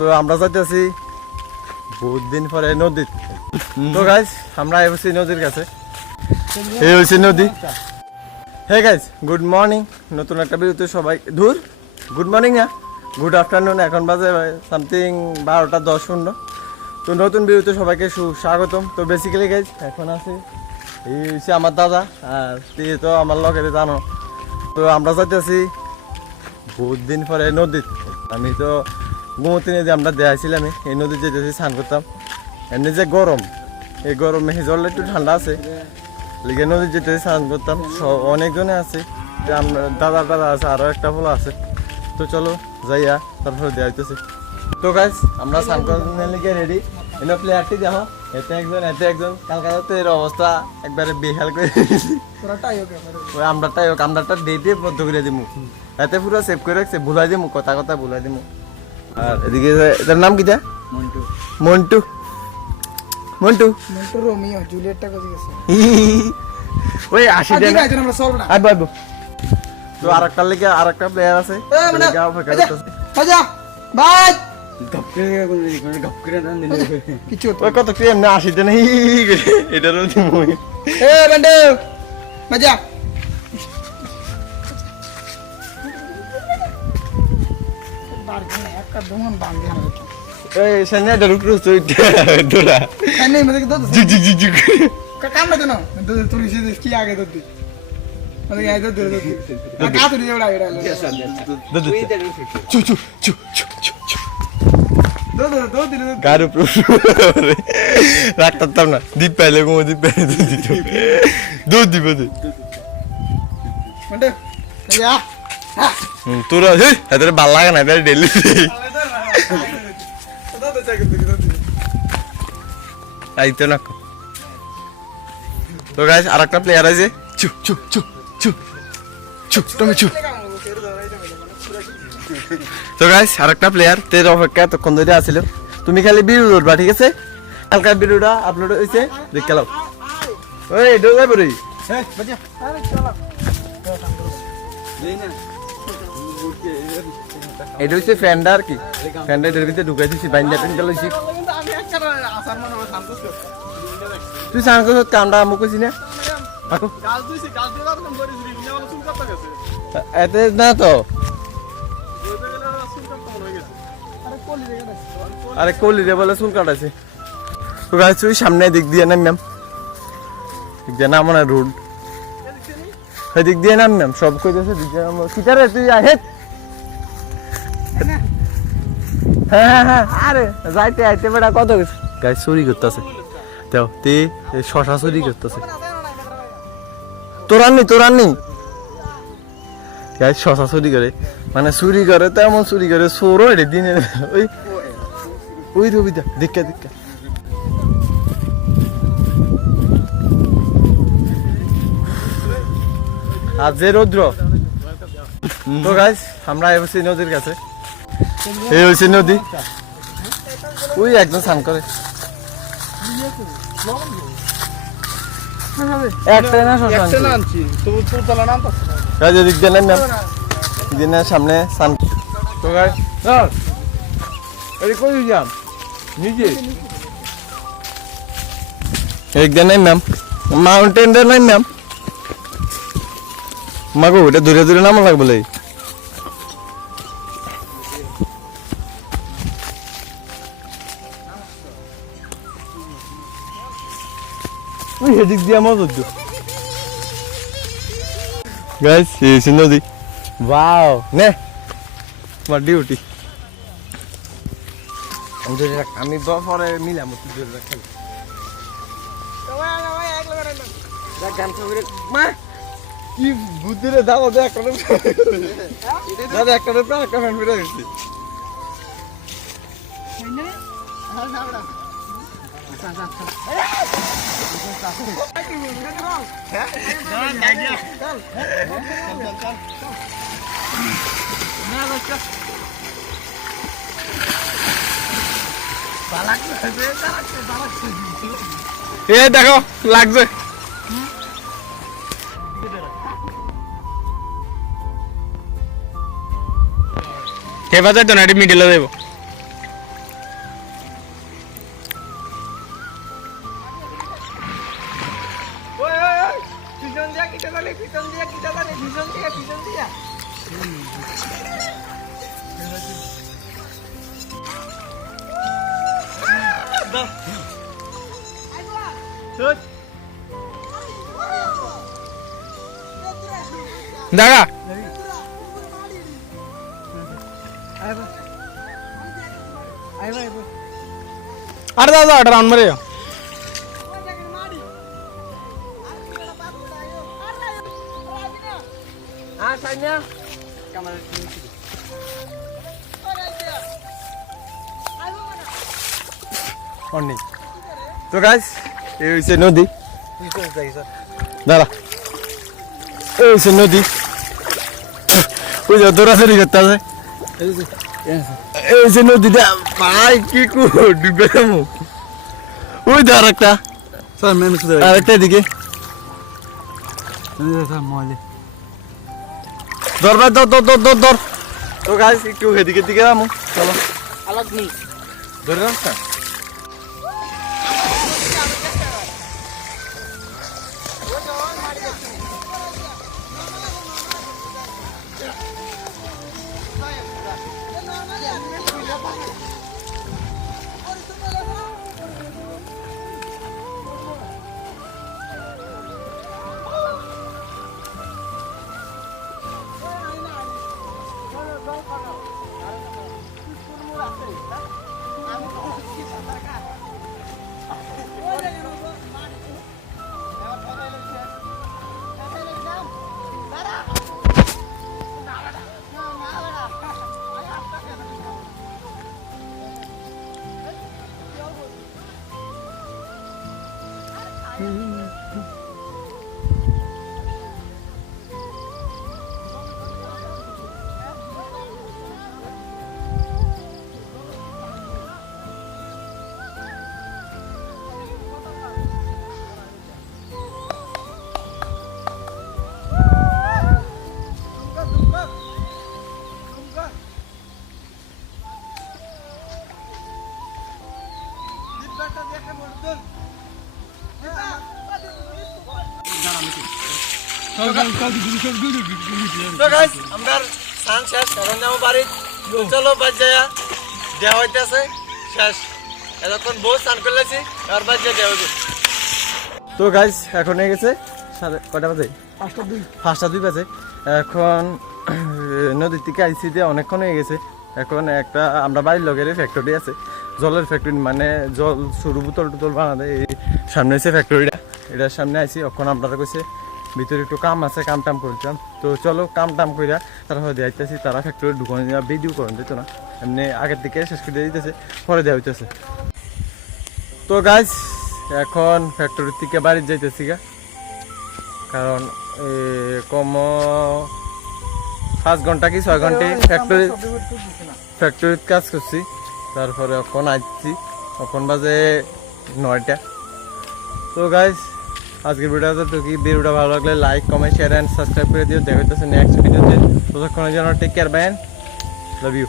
তো আমরা যাইতেছি বহুত দিন পরে নদী। তো গাইস আমরা এসেছি নদীর কাছে, এই হচ্ছে নদী। Hey guys, good morning. নতুন একটা ভিডিওতে সবাই গুড মর্নিং না, গুড আফটারনুন। এখন বাজে সামথিং 12:10। তো নতুন ভিডিওতে সবাইকে সুস্বাগতম। তো বেসিক্যালি গাইস এখন আছে এই হচ্ছে আমার দাদা, আর তুই তো আমার লগের জানো। তো আমরা যাইতেছি বহুত দিন পরে নদী। আমি তো গোমতী নদী আমরা দেখাইছিলাম, এই নদী যেতেছি স্নান করতাম। এমনি যে গরম, এই গরমে জল একটু ঠান্ডা আছে, লিগে নদী যেতেছি স্নান করতাম। অনেকজনে আছে, আমরা দাদা আছে, আরও একটা ফলো আছে। তো চলো যাইয়া তারপরে দেখাইতেছি। তো গাইস আমরা স্নান করার লিগে রেডি। এনে প্লেয়ারটি দেখো, এতে একজন কালকাতাতে এর অবস্থা একবারে বেহাল করে দিয়েছি। ওই আমরাটা দিয়ে বদ্ধ করে দিমু, এতে পুরো সেভ করে রাখছে, ভুলাই দিমু, কথা ভুলাই দিমু। আর এদিকে এটার নাম কিটা? মন্টু রোমিও জুলিয়েটটা কোথায় গেছে? ওই 80 দেন আমরা সলভ না। আইবো। তো আরেকটা লিগে আরেকটা প্লেয়ার আছে, লিগে অপেক্ষা করতেছে। বাজা বাজ গপ করে না দিলে কিছু ওই কত ক্রিম না 80 দেন এটারও দিমু। এ বন্ধু বাজা একটা দমন বাঙ্গে আমরা এই সামনে ডরুকরু সুইট দোলা এনে মধ্যে দাও জি কাম না দেন তুই কি আগে দাও দি মানে গায় দাও দাও কা তুই এড়া চু দাও গারু রাখতাম না, দ্বীপ পাইলে দ্বীপ পাইলে দুধ দিব বন্ধু ইয়া তোরা এদের ভাল লাগে না, এদের ডেলি আইতো না। তো গাইস আরেকটা প্লেয়ার আছে, তুমি চুপ। তো গাইস আরেকটা প্লেয়ার তের অপেক্ষা এতক্ষণ ধরে আছিল। তুমি খালি ভিডিও ধরবা, ঠিক আছে? কালকার ভিডিওটা আপলোড হয়েছে, দেখে লাও। ওই এটা যাবো রে, এটা হচ্ছে ফ্যান্ডা আর কি। ফ্যান্ডা এটার ভিতরে ঢুকাই দিচ্ছি, বাইন্দা টেন্ডা লইছি। তুই স্নান করছ, কামটা আমি কইছি না এতে না তো। আরে কলি রে বলে চুল কাটাইছে। তো গাছ তুই সামনে দিক দিয়ে নাম না রোড, সেদিক দিয়ে নাম সব কইতেছে দিক দিয়ে কিটারে তুই আহেত। হ্যাঁ আরে যাইতে আইতে বেটা কত গেছে। গাছ চুরি করতেছে, দেও তে শশা চুরি করতেছে। তোরাননি গাছ শশা চুরি করে, মানে চুরি করে তো এমন চুরি করে, চোরও এটা দিনে ওই রবিদা দেখা আর যে রৌদ্র। তো গাইস আমরা এসেছি নদীর কাছে, এই হচ্ছে নদী। ওই একজন স্নান করে, একটাই না দিনের সামনে স্নান। তো গাইস কই যাম নিজে একদিন নাই ম্যাম মাউন্টেন নাই ম্যাম মাগো, এটা দূরে নামা লাগবে বলে। ওই এদিক দিয়ে আমার গাইস এই নদী। ওয়াও নে তোমার ডিউটি আমি পরে মিলাম মা কি বুদ্ধিরে দাদা দেখ দাদা একটা ফ্যান ফিরে গেছি। এ দেখো লাগছে, হেফাজত তো না, মিডিলে দেবো। দেখা আরে দাদা এটা রান মারে অনেক তো গাইস এই হচ্ছে নদী দাঁড়া এই হচ্ছে নদী ওই যে দৌড়াদৌড়ি করতে আছে এই যে নদীটা ভাই কি ডুবে যাবো ওই ধর একটা আরেকটা এদিকে ধর ভাই ধর ধর ধর ধর ধর তো গাইস একটু এদিকে দিকে যাবো চলো ধরে রাস্তা তো গাইস আমরা সান শেষ এখন যাবো বাড়ি চলো বাজ যাইয়া দেওয়া হইতেছে শেষ এতক্ষণ বহু স্নান করলেছি আর বাজ যা দেওয়া হইবে তো গাইস এখন হয়ে গেছে কটা বাজে 5টা 2 বাজে এখন নদীর থেকে আইসি দিয়ে অনেকক্ষণ হয়ে গেছে এখন একটা আমরা বাড়ির লগের ফ্যাক্টরি আছে জলের ফ্যাক্টরি মানে জল সরু বোতল টুতল বানাতে এই সামনে হচ্ছে ফ্যাক্টরিটা এটার সামনে আইসি এখন আপনারা কইছে ভিতরে একটু কাম আছে কাম টাম করতাম তো চলো কাম টাম কইরা তারপরে দিয়ে আইতেছি তারা ফ্যাক্টরি ঢুকানো দেওয়া ভিডিও করেন দিত না এমনি আগের দিকে শেষ করে দিতেছে পরে দেওয়া হইতেছে তো গাইস এখন ফ্যাক্টরির থেকে বাড়ি যাইতেছি গা কারণ কম 5 ঘন্টা কি 6 ঘন্টা ফ্যাক্টরিতে কাজ করছি তারপরে এখন আসছি এখন বাজে 9টা তো গাইস আজকের ভিডিওটা তো কি ভিডিওটা ভালো লাগলে like comment share and subscribe করে দিও দেখা হচ্ছে নেক্সট ভিডিওতে ততক্ষণের জন্য take care bye and love you